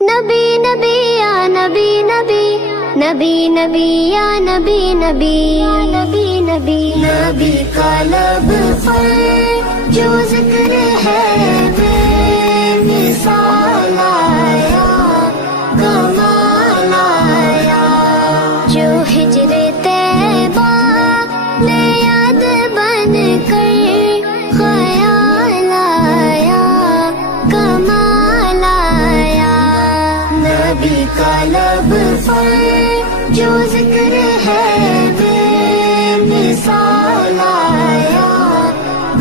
नबी नबी या नबी नबी, नबी नबी या नबी नबी, नबी नबी नबी का लब पर जो जिक्र है बेमिसाल आया, कमाल आया। जो हिजरे तैबा ले याद बन कर ख्याल आया, कमाल आया। नबी का लब पर जो जिक्र है बेमिसाल आया,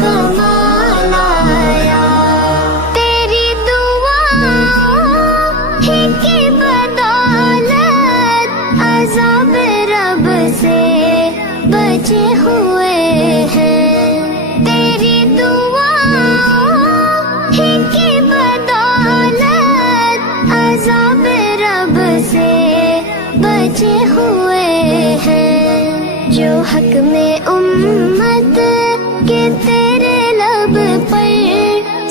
कमाल आया। तेरी दुआओं ही की बदौलत अज़ाब रब से बचे हुए हैं। तेरी दुआओं ही की बदौलत अज़ाब रब से बचे हुए हैं। जो हक में उम्मत के तेरे लब पर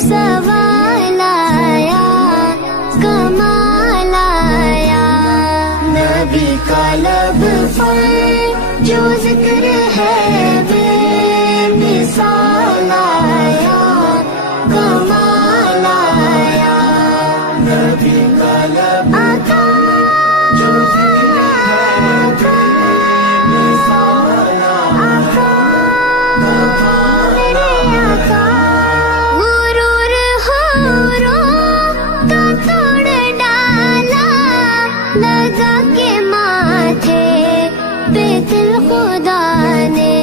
सवाल आया, कमाल आया। नबी का लब पर जो जिक्र है बेमिसाल आया, कमाल आया। नबी का लब आका जो जिक्र है बेमिसाल आया, मेरे आका। गुरूर हुरों का तोड़ डाला, लगा के माथे पे दिल खुदा ने।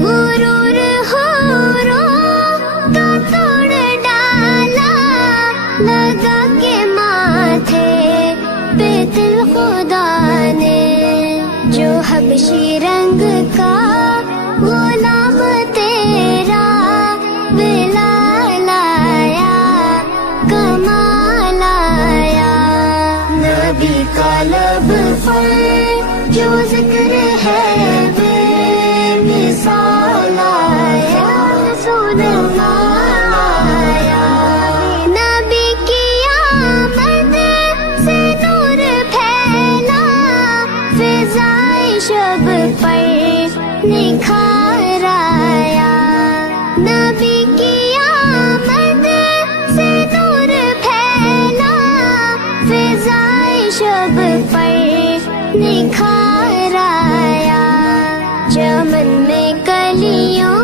गुरूर हुरों का तोड़ डाला, लगा के माथे पे दिल खुदा ने। जो हबशी रंग का गुलाम तेरा बिलाल आया, कमाल आया। नबी का लब पर जो जिक्र है बेमिसाल आया, कमाल आया। नबी की आमद से नूर फैला, फिज़ाए शब पर निखार आया। नबी की आमद से नूर फैला, फिज़ाए शब पर निखार आया। चमन में कलियों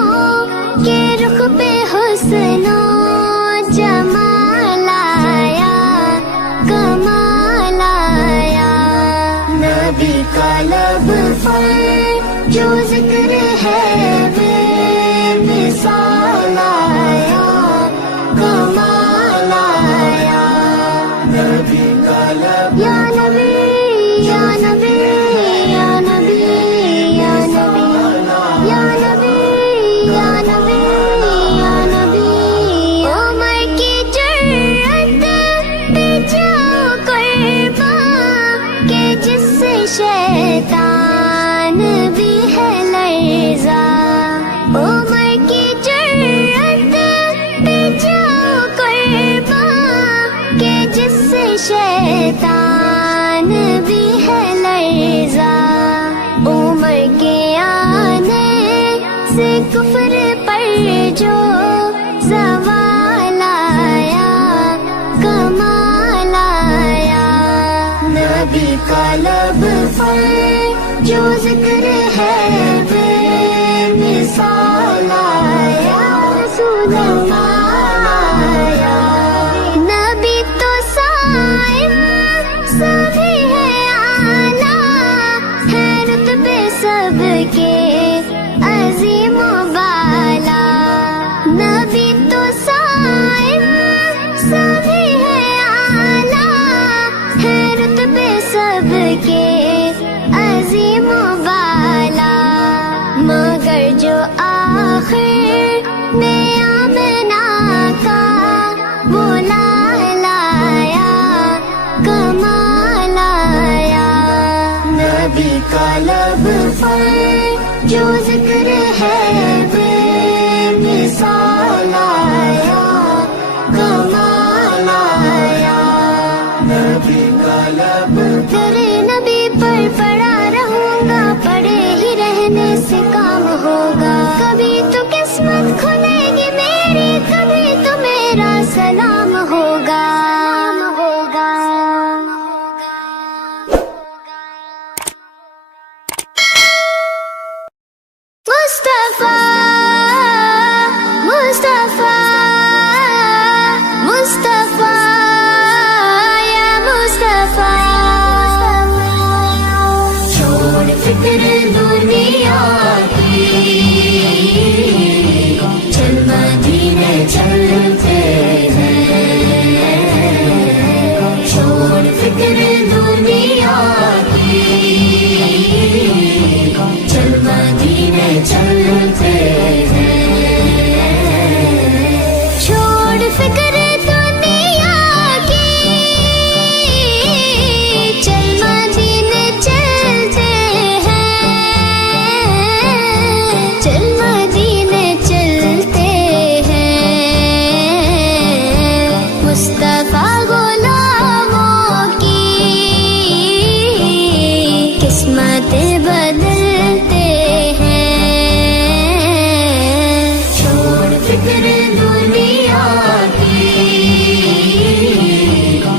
के रुख पे हुस्नो जमाल आया, कमाल आया। नबी का लब पर जो जिक्र है बेमिसाल आया, कमाल आया। नबी का लब या नबी या नबी या नबी या नबी या नबी या नबी या नबी। उमर की जुर्रत पे जाओ कुर्बान के जिससे शैतान भी है लर्ज़ा। उमर की जुर्रत पे जाओ कुर्बान के जिससे शैतान भी है लर्ज़ा। उमर के आने से कुफ्र पर जो ज़वाल आया, कमाल आया। नबी का लब पर जो जिक्र है बेमिसाल आया, कमाल आया। नबी तो साइम सभी है आला, है रुतबे सबके अज़ीम बाला। नबी तो साइम सभी है आला, है रुतबे सबके अज़ीम बाला। मगर जो आखिर में आमना का वो लाल आया, कमाल आया। नबी का लब पर जो जिक्र है बेमिसाल आया, कमाल आया। नबी का लब तेरे नबी पर पड़ा रहूंगा, पड़े ही रहने से काम होगा। कभी तो किस्मत खुलेगी मेरी, कभी तो मेरा सलाम होगा। मुस्तफा मुस्तफा मुस्तफा या मुस्तफा, छोड़ फिक्र दुनिया की, चल मदीने चलते हैं। छोड़ फिक्र दुनिया की, चल मदीने चलते हैं। छोड़ फिक्र दुनिया की, चल मदीने चलते हैं। चल मदीने चलते हैं। मुस्तफा गुलामों की किस्मतें बदलते हैं। छोड़ फिक्र दुनिया की,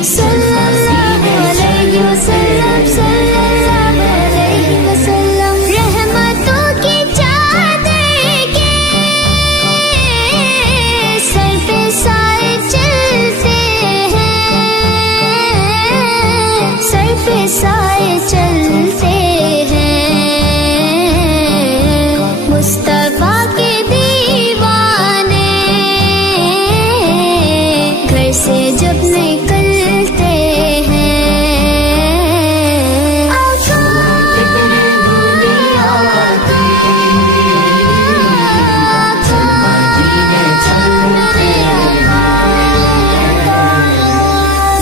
सल्लल्लाहु अलैहि वसल्लम, सल्लल्लाहु अलैहि वसल्लम। रहमतों की चादर के सर पे साए चलते हैं। सर पे साए चलते हैं। मुस्तफा के दीवाने घर से जब निकलते हैं। आका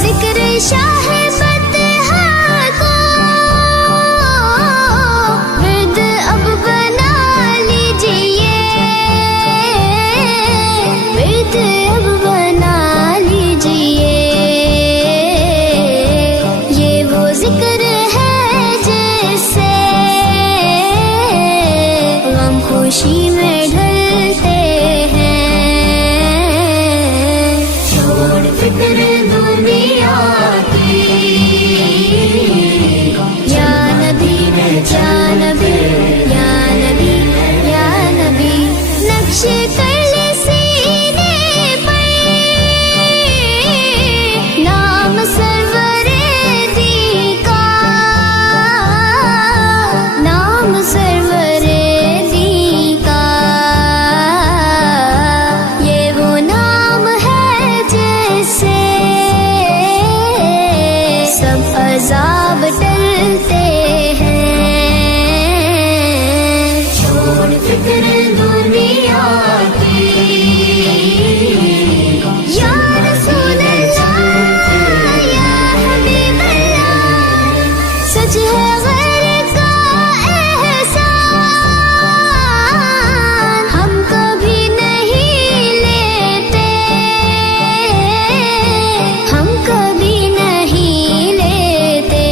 जिक्र शाह बतहा को विर्द अब बना लीजिए। विर्द अब बना लीजिए। ये वो जिक्र है जिससे गम खुशी में ढलते हैं। छोड़ फिक्र दुनिया की, या नबी या नबी या नबी या नबी। नक्शे कर ले सीने पर नाम सरवरे दी का, नाम सरवरे दी का। ये वो नाम है जिससे सब अजाब टलते हैं। छोड़ फिक्र दुनिया की, या रसूल अल्लाह या हबीब अल्लाह। सच है गैर का एहसान, हम कभी नहीं लेते। हम कभी नहीं लेते।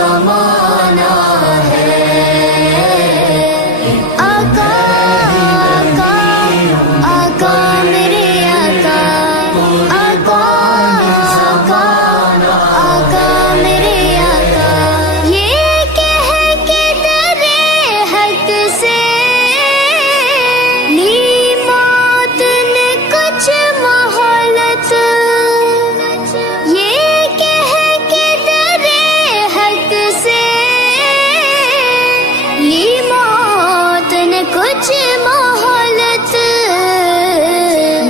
ज़माना है। आका आका आका मेरे आका, आका आका आका मेरे आका। ये कह के डरे हक से ली मौत ने कुछ मोहलत। ये कह के डरे हक से ली मौत ने कुछ मोहलत।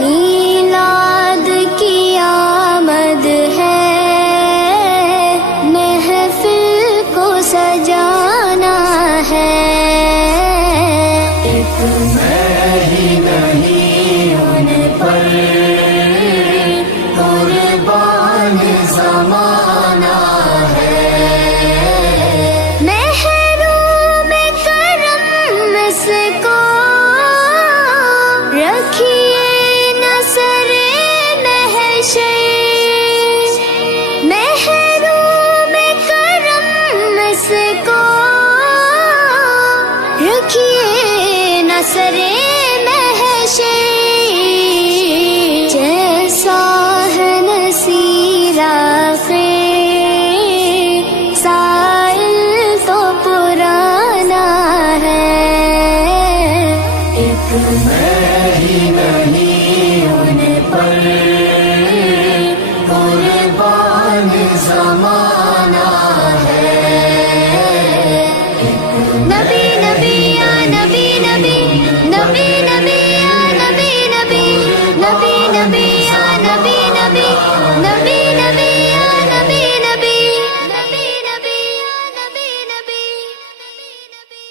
मीलाद की आमद है, महफिल को सजाना है। एक मैं ही नहीं उन पर कुर्बान ज़माना है। महरूम करम इसको रखिए नसरे महशर। महरूम करम इसको रखिए नसरे महशर। जैसा है नसीरा से साइल तो पुराना है। एक मैं ही नहीं उन पर कुर्बान ज़माना है। नबी नबी या नबी नबी, नबी नबी या नबी नबी, नबी नबी या नबी नबी, नबी नबी या नबी नबी, नबी नबी या नबी नबी।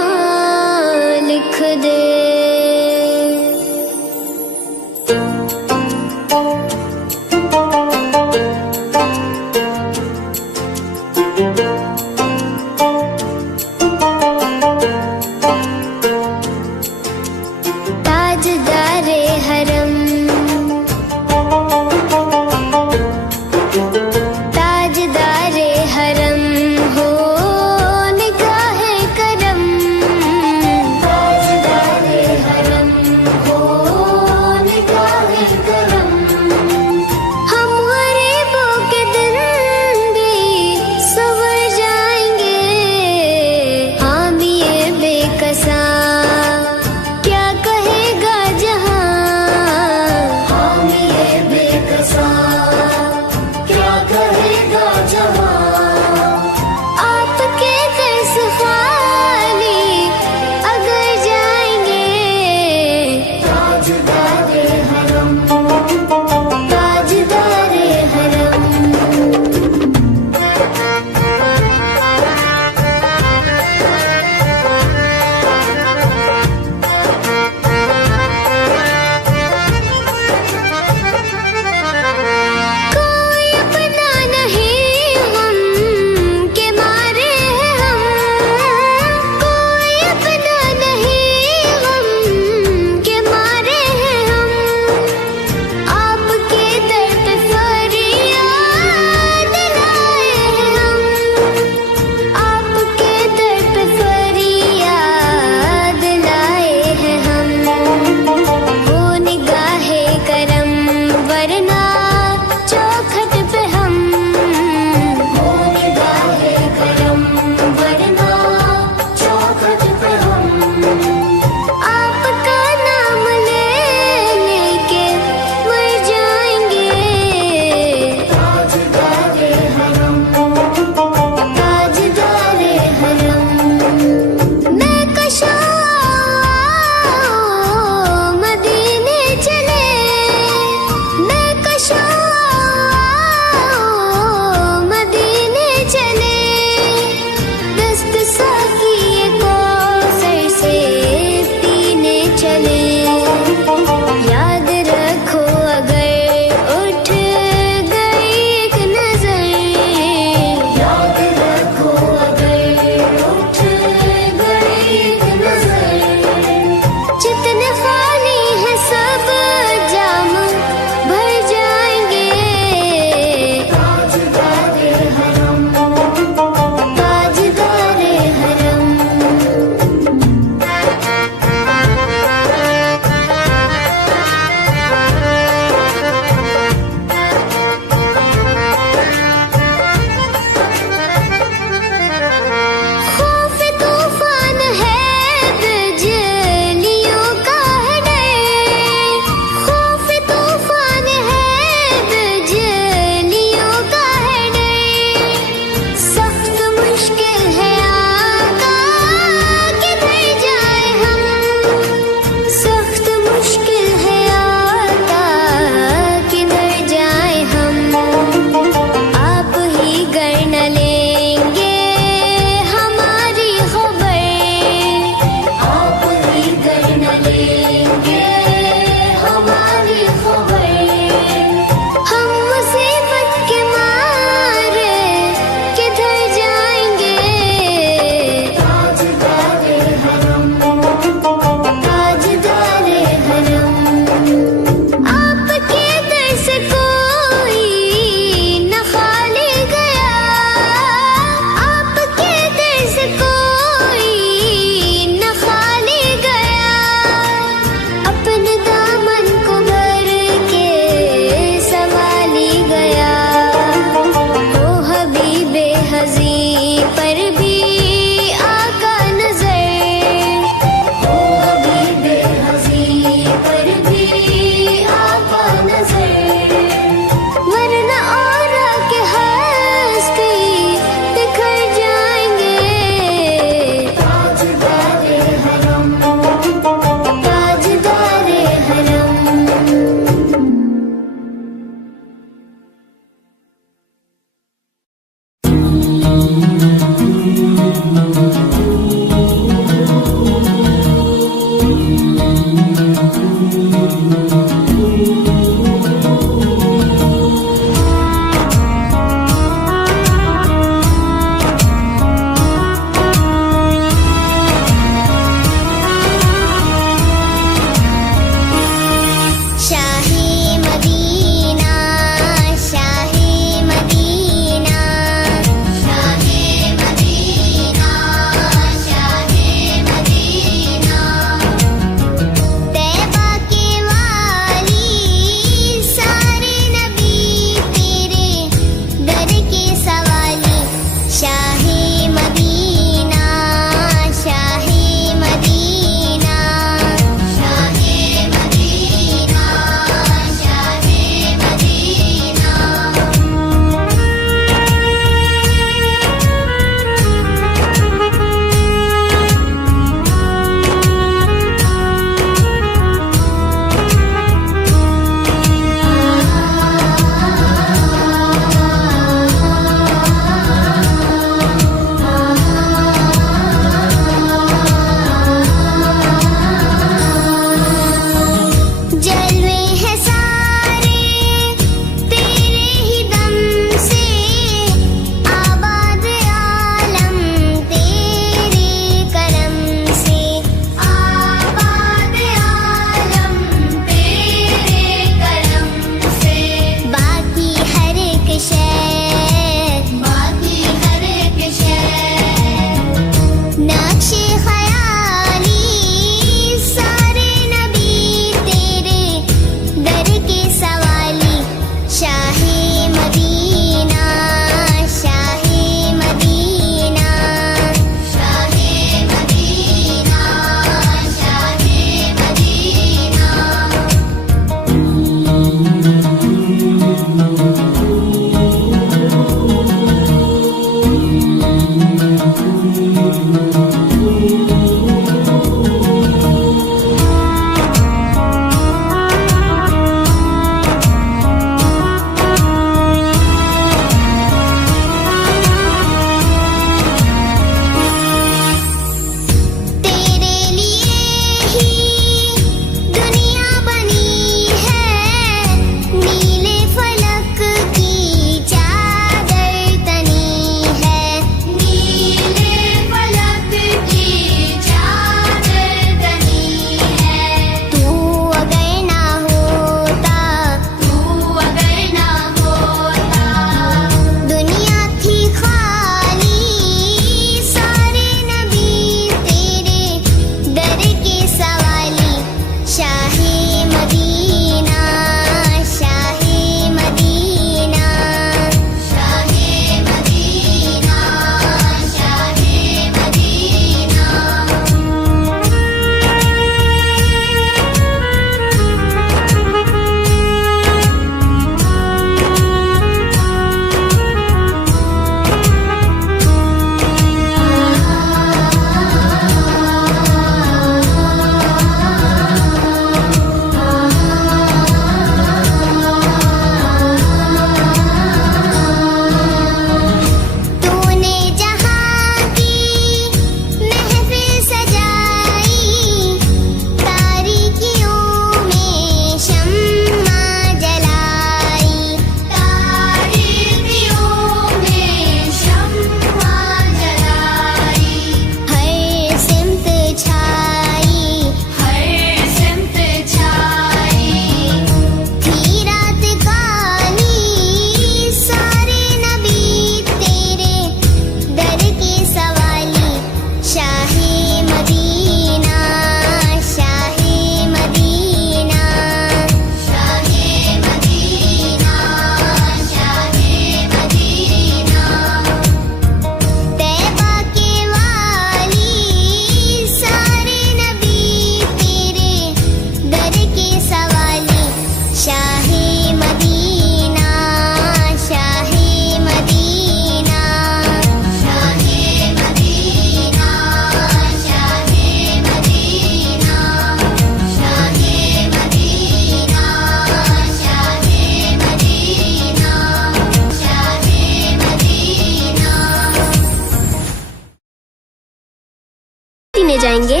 गाएंगे।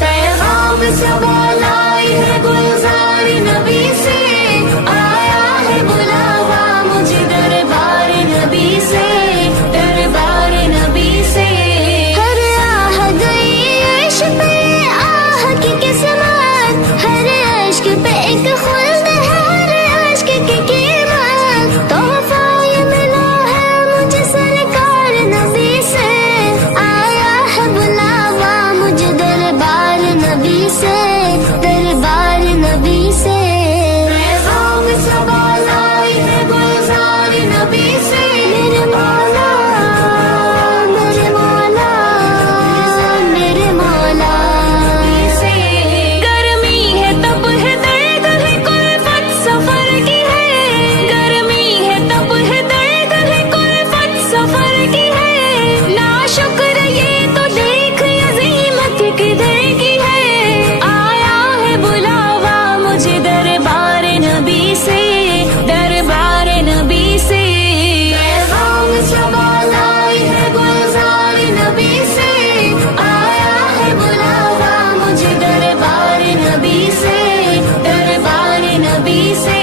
पैगाम सवाल आई है गुलजार नबी से, आया है बुलावा मुझे दरबार नबी से, दरबार नबी से। हर आह गई अर्श पे आह की किस्मत, हर अश्क पे एक खुल्द है, हर अश्क की कीमत। तोहफा ये मिला है मुझे सरकार नबी से, आया है बुलावा मुझे दरबार नबी से, दरबार नबी से। पैगाम सवाल आई है गुलजार नबी से, मेरे मौला, मेरे मौला, मेरे मौला। से। गर्मी है तब है दर्द है कुल्फत सफर की है, गर्मी है तब है दर्द है कुल्फत सफर की है। नाशुक्र ये तो देख अजीमत किधर की है, आया है बुलावा मुझे दरबार नबी से, दरबार नबी से। पैगाम सवाल आई है गुलजार नबी से, आया है बुलावा मुझे दरबार नबी से, दरबार नबी से।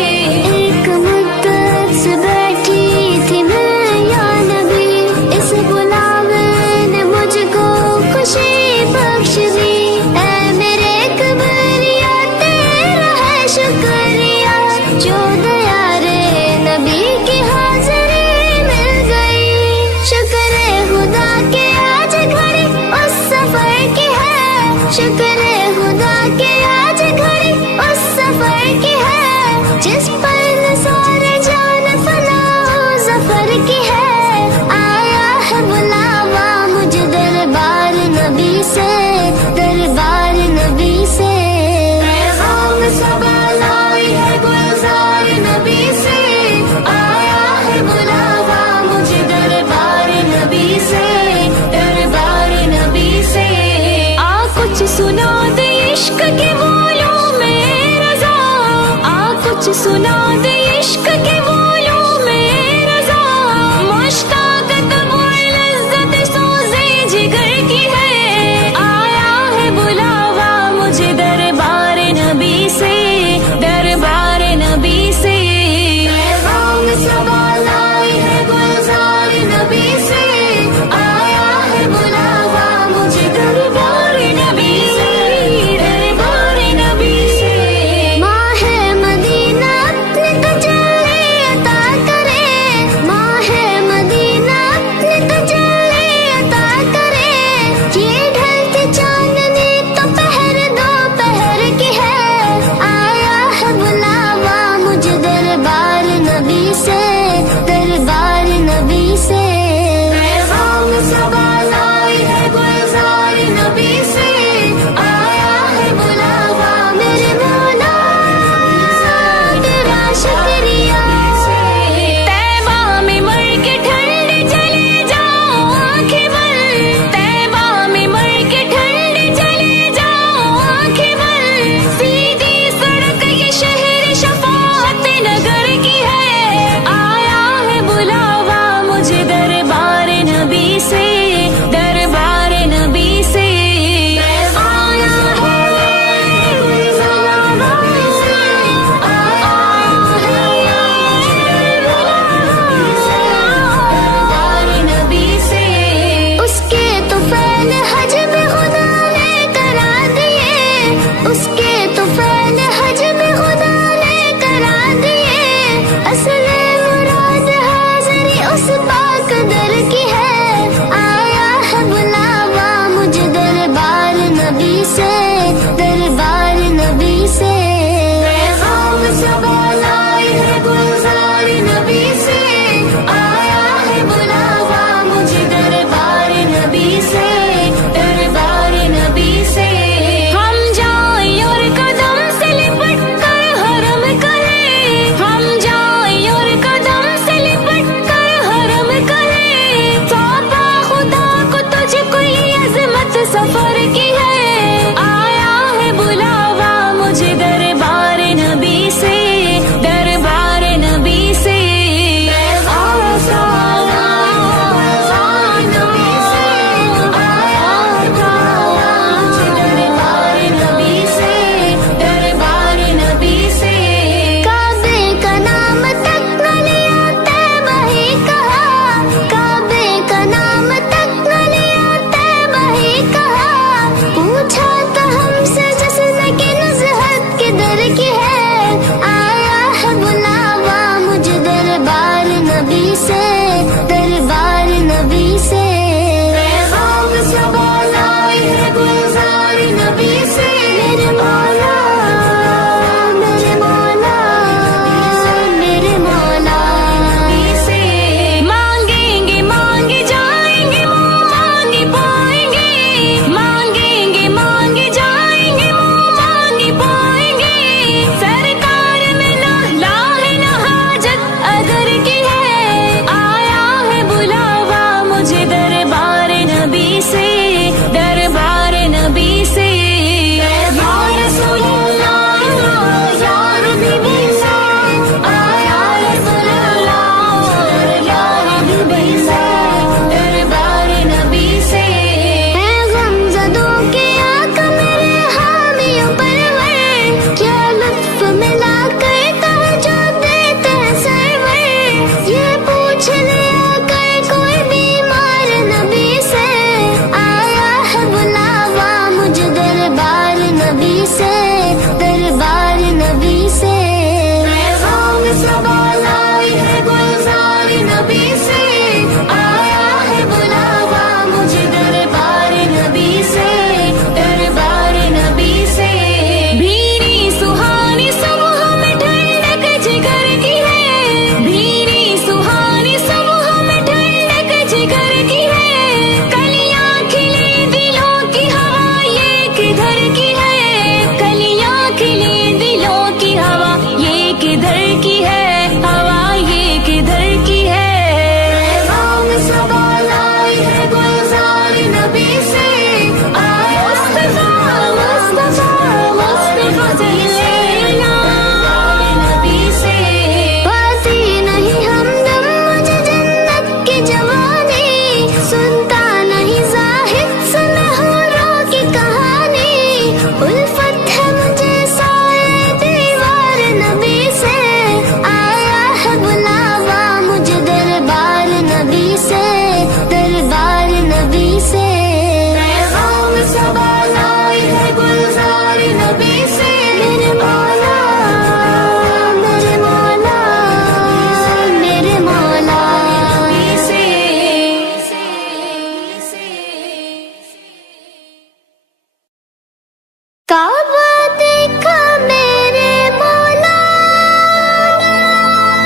एक मुद्दत से बैठी थी मैं या नबी, इस बुलावे ने मुझको खुशी बख्श दी। ऐ मेरे कबरिया तेरा है शुक्रिया, जो दया रे नबी की हाजिरी मिल गई। शुक्र है खुदा के आज घड़ी उस सफर की है, शुक्र है खुदा के आज घड़ी उस सफर की है, जिस पर सारे जान फना सफर की है। आया है बुलावा मुझे दरबार नबी से, दरबार नबी से। पैगाम सवाल आई है गुलजार नबी से, आया है बुलावा मुझे दरबार नबी से, दरबार नबी से। आ कुछ सुना दे इश्क के बोलों में रज़ा, आ कुछ सुना दे इश्क के बोलों में रज़ा। मुश्ताक़त वो लज़्ज़त सोज़े जिगर की है, आया है बुलावा मुझे दरबार नबी से, दरबार नबी से। पैगाम सवाल आई है गुलजार नबी से, आया है बुलावा मुझे दरबार नबी से, दरबार नबी से। माँ है मदीना अपने काबा देखा मेरे मौला,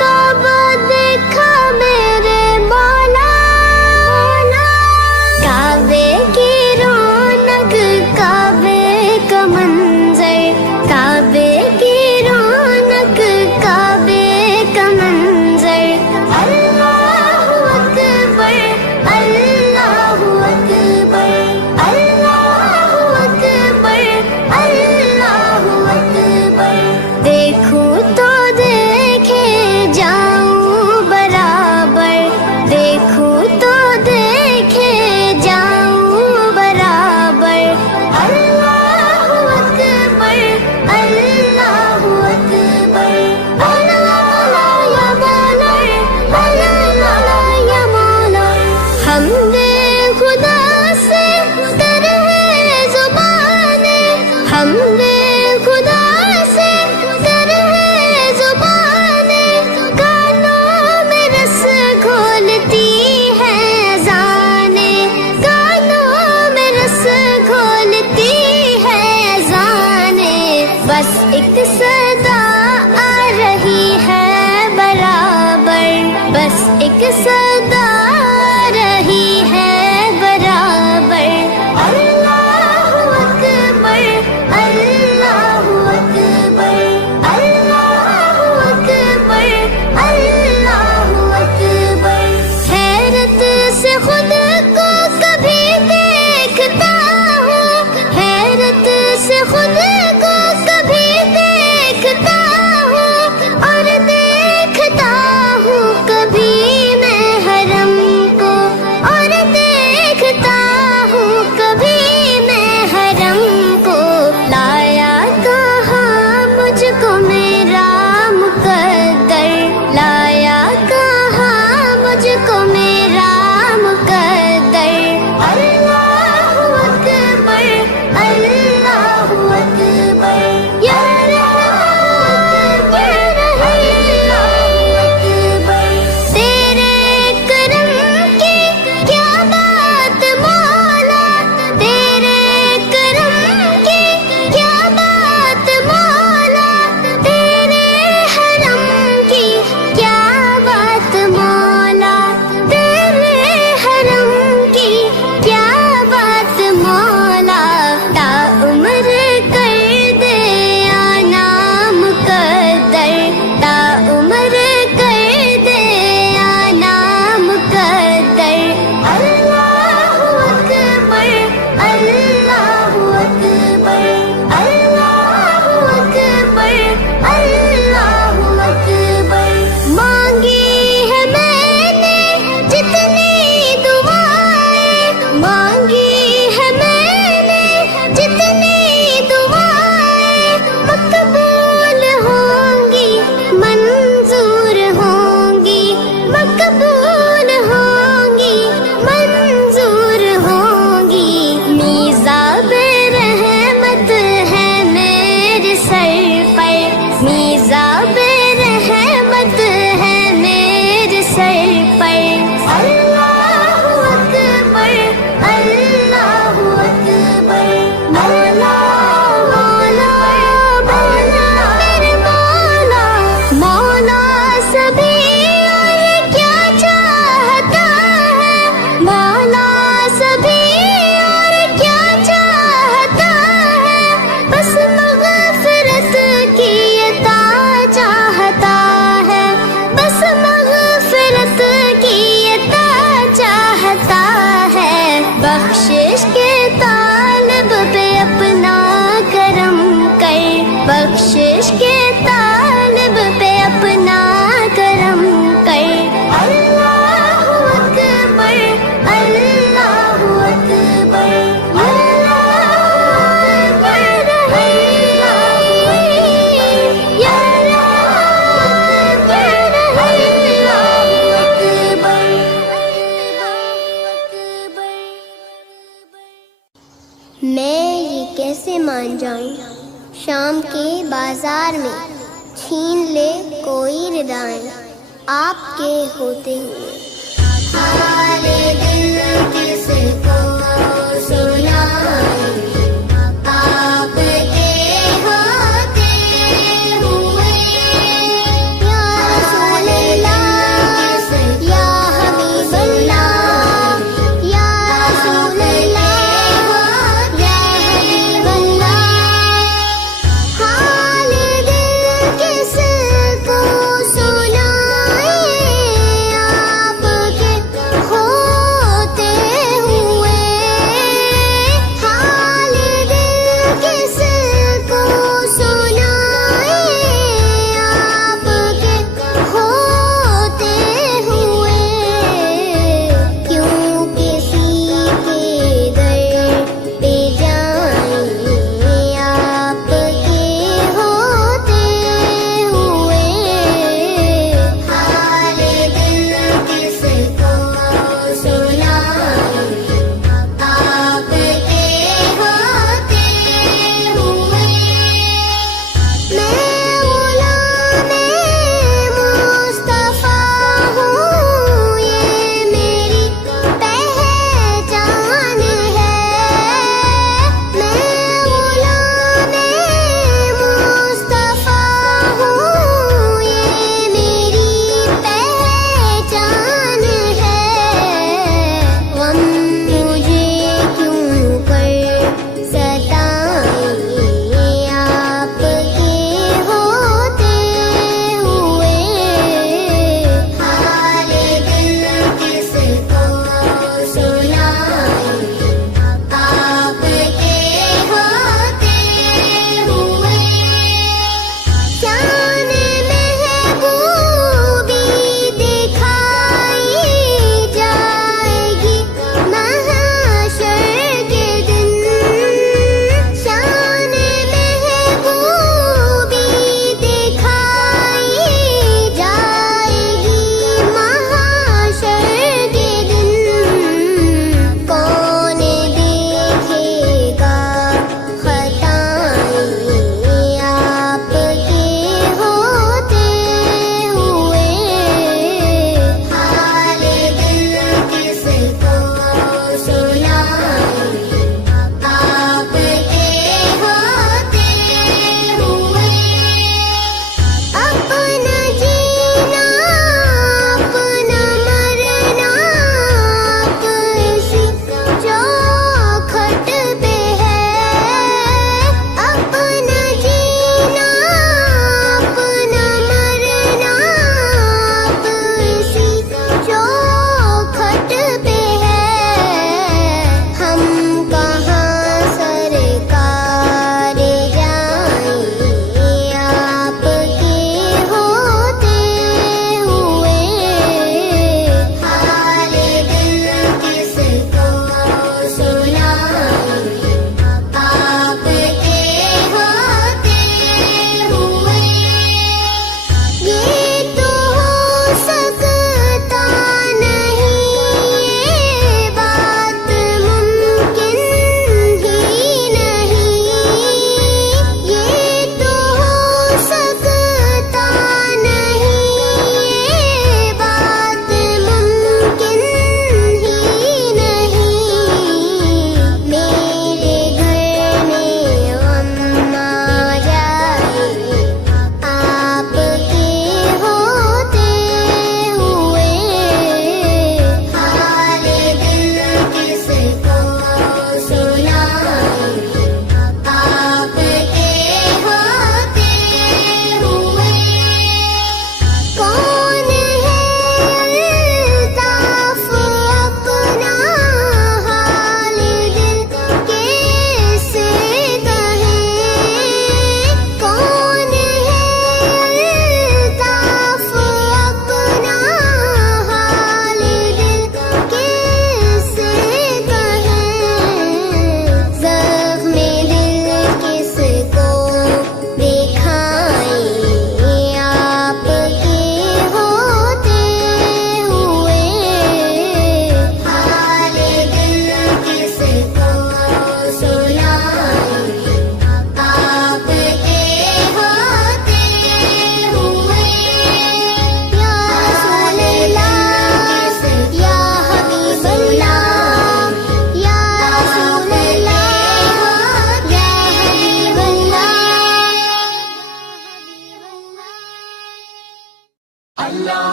काबा देखा मेरे मौला, काबे की रौनक, काबे का मंजर, काबे की रौनक, काबे का मंजर। अल्लाहु अकबर, अल्लाहु अकबर, अल्लाहु अकबर, अल्लाहु अकबर। देखूं तो देखे जाऊं बराबर, देखूं तो देखे जाऊं बराबर। अल्लाहु अकबर, अल्लाहु अकबर। अल्लाह या मौला, अल्लाह या मौला। हमदे खुदा से तर है ज़ुबाने, हमदे खुदा से तर है ज़ुबाने। कानों में रस घोलती है ज़ाने, कानों में रस घोलती है ज़ाने। बस एक सदा आ रही है बराबर, बस एक सदा आ रही है बराबर। अल्लाहु अकबर, अल्लाहु अकबर, अल्लाहु अकबर, अल्लाहु अकबर। हैरत से खुद को कभी देखता हूँ, हैरत से खुद को कभी देखता हूँ, और देखता हूँ कभी मैं हरम को, और देखता हूँ कभी मैं हरम को। लाया कहाँ मुझको मेरा मुकद्दर, लाया कहाँ मुझको मेरा मुकद्दर। अल्लाहु अकबर, अल्लाहु अकबर। या अकबर, अल्लाहु अकबर। तेरे करम की क्या बात मौला, तेरे करम की क्या बात मौला, तेरे हरम की क्या बात मौला, तेरे हरम की क्या बात मौला। ता उम्र कर दे आना मुकद्दर, ता उम्र कर दे आना मुकद्दर। अल्लाहु अकबर, अल्लाहु अकबर, अल्लाहु अकबर, अल्लाहु अकबर। मांगी है मैंने जितनी दुआएं, मांगी है मैंने जितनी दुआएं। मकबूल होंगी, मंजूर होंगी, मकबूल होंगी, मंजूर होंगी। मीज़ाबे रहमत है मेरे सर पर, मीज़ाबे रहमत है मेरे सर पर। अल्लाहु अकबर, अल्लाहु अकबर। मौला, मौला, मौला, मेरे मौला, मौला सभी और क्या चाहता है, मौला सभी और क्या चाहता है। बस मग़फ़िरत की अता चाहता है, बस मग़फ़िरत की अता चाहता है। बख्शिश के तालिब पे अपना करम कर, बख्शिश के तालिब पे अपना करम कर। अल्लाहु अकबर, अल्लाहु अकबर, अल्लाहु अकबर। या अकबर, अल्लाहु अकबर। मैं ये कैसे मान जाऊं, शाम के बाजार में छीन ले कोई रिदाएं आपके होते हुए। हाले दिल किसको सुनाएं, आपके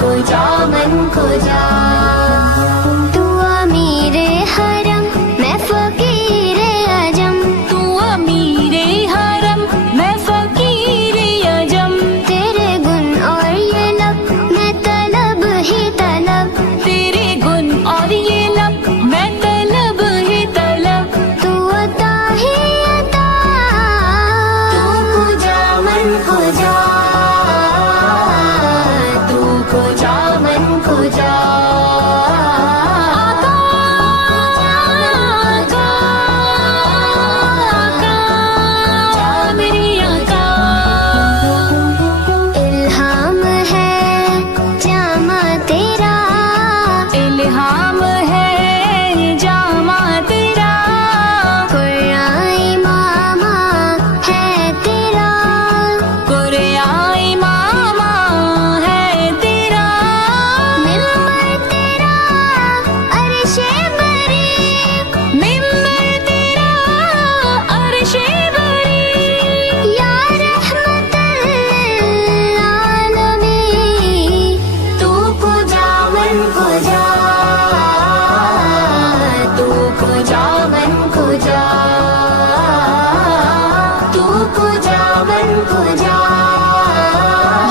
को जा मन को जा। तू अमीर हरम मैं फकीर अजम, तू अमीर हरम मैं फकीर अजम। तेरे गुण और ये लब मैं तलब ही तलब, तेरे गुण और ये लब मैं तलब ही तलब। तू अता ही अता। तू को जा मन को जा, तू को जा मन को जा। आका, आका, आका, मेरे आका। इल्हाम है जामा तेरा, इल्हाम है जामा तेरा। कुराई मामा है तेरा, कुराई मामा है तेरा। मिंबर तेरा अर्शे बरी, मिंबर तेरा अर्शे बरी। या रहमतल आलमीन। तू को जा मन को जा, तू को जा मन को जा, तू को जा मन को जा।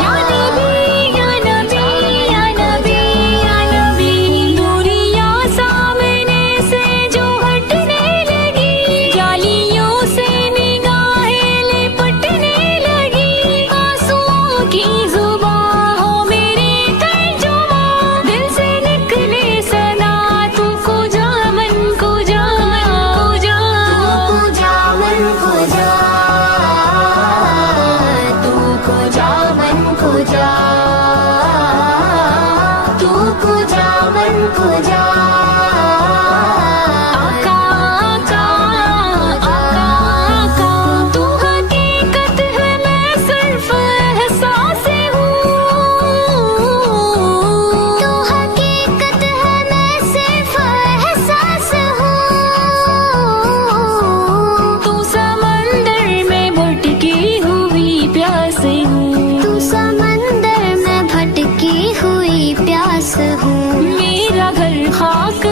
या नबी, या नबी, या नबी, या नबी। दूरियां सामने से जो हटने लगी, जालियों से निगाहें लिपटने लगी। आंसुओं की जुबान हो मेरे तर्जुमा, दिल से निकले सदा तू को जा मन को जा, को जा। तू को जा मन को जा, तू को जा मन को जा, तू को जा मन को जा। आका, आका, आका, आका। तू हकीकत है मैं सिर्फ एहसास हूँ, तू हकीकत है मैं सिर्फ एहसास हूँ। तू समंदर में भटकी हुई प्यास हूँ, तू समंदर में भटकी हुई प्यास हूँ। मेरा घर खाक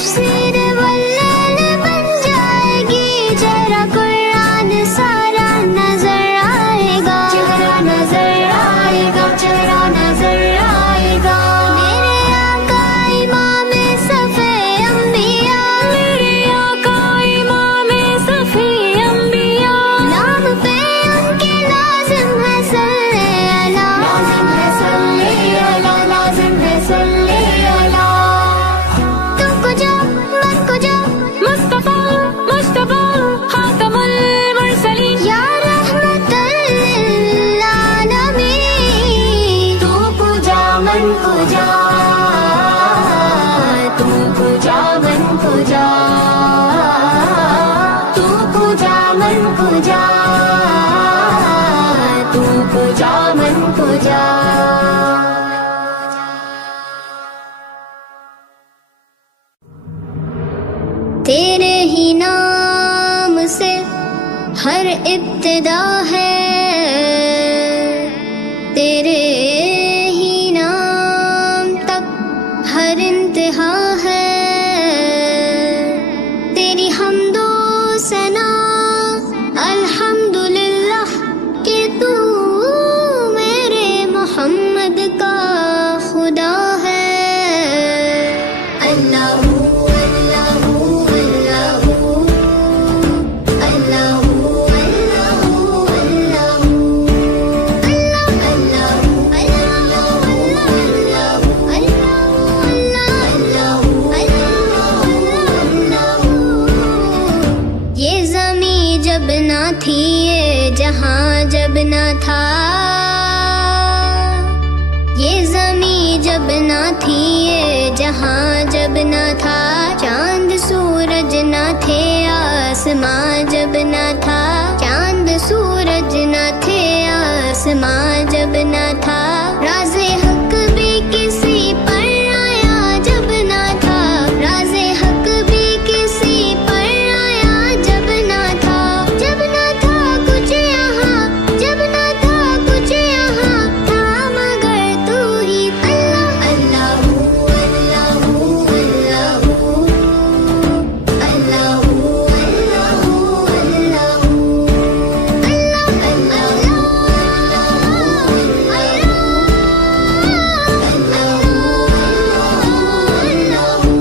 तफसीर वल्लैल बन जाएगी, जरा कुरान सारा नजर आएगा, चेहरा नजर आएगा, चेहरा नजर आएगा। मेरे आका इमाम सफ़े अंबिया, मेरे आका इमाम सफ़े अंबिया, नाम पे उनके लाजिम है सल्ले अला, लाजिम है सल्ले अला, लाजिम है सल्ले अला। तुमको जो मन को जो मुस्तफा मुस्तफा खातमुल मुरसलीन, या रहमतल लिल आलमीन। तू पूजा मन को जा, तू पूजा मन को जा, तू पूजा मन को जा, तू पूजा मन को जा। तेरे ही नाम से हर इब्तिदा है, तेरे ही नाम तक हर इंतहा है। तेरी हम्दो सना अल्हम्दुलिल्लाह कि तू मेरे मोहम्मद का खुदा है। अल्लाहू अल्लाहू अल्लाहू अल्लाहू अल्लाहू अल्लाहू अल्लाहू अल्लाहू। ये ज़मी जब ना थी, ये जहां जब ना था, ये ज़मी जब ना थी, ये जहां जब ना था, चांद सूरज ना थे, आसमां जब ना था, चांद सूरज ना थे, आसमां जब ना था, राज़े हक भी किसी पर आया जब ना था, राज़े हक भी किसी पर आया जब ना था, जब ना था कुछ यहाँ, जब ना था कुछ यहाँ था, मगर तू ही अल्लाह। अल्लाहू अल्लाहू अल्लाहू अल्लाहू अल्लाहू अल्लाहू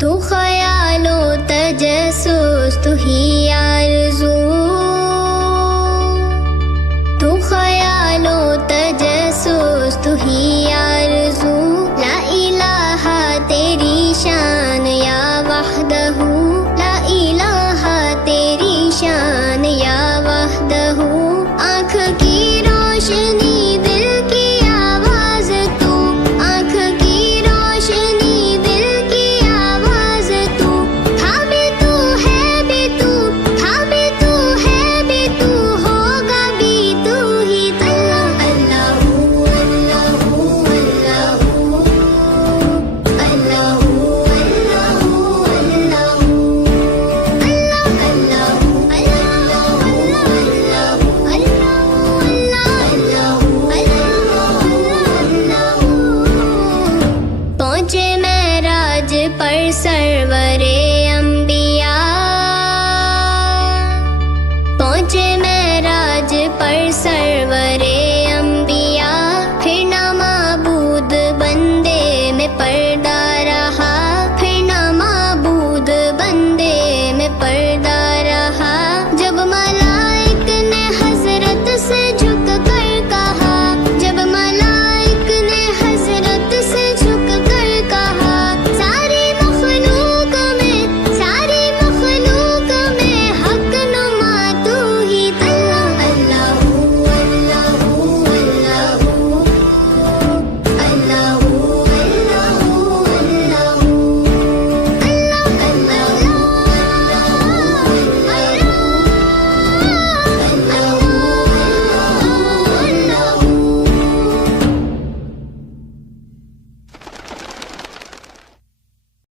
तू ख्यालो तजस्सुस, तू ही आरज़ू, तू ख्यालो तजस्सुस, तू ही आरज़ू। ला इलाहा तेरी शान या वहदहू, ला इलाहा तेरी शान या वहदहू। आँख की रोशनी दिल की आवाज़ तू, आँख की रोशनी दिल की आवाज़ तू, था भी तू है भी तू, था भी तू है भी तू, होगा भी तू ही। अल्लाह अल्लाहू अल्लाहू अल्लाहू अल्लाहू अल्लाहू अल्लाहू अल्लाहू अल्लाहू अल्लाहू। पहुँचे महराज पर सरवरे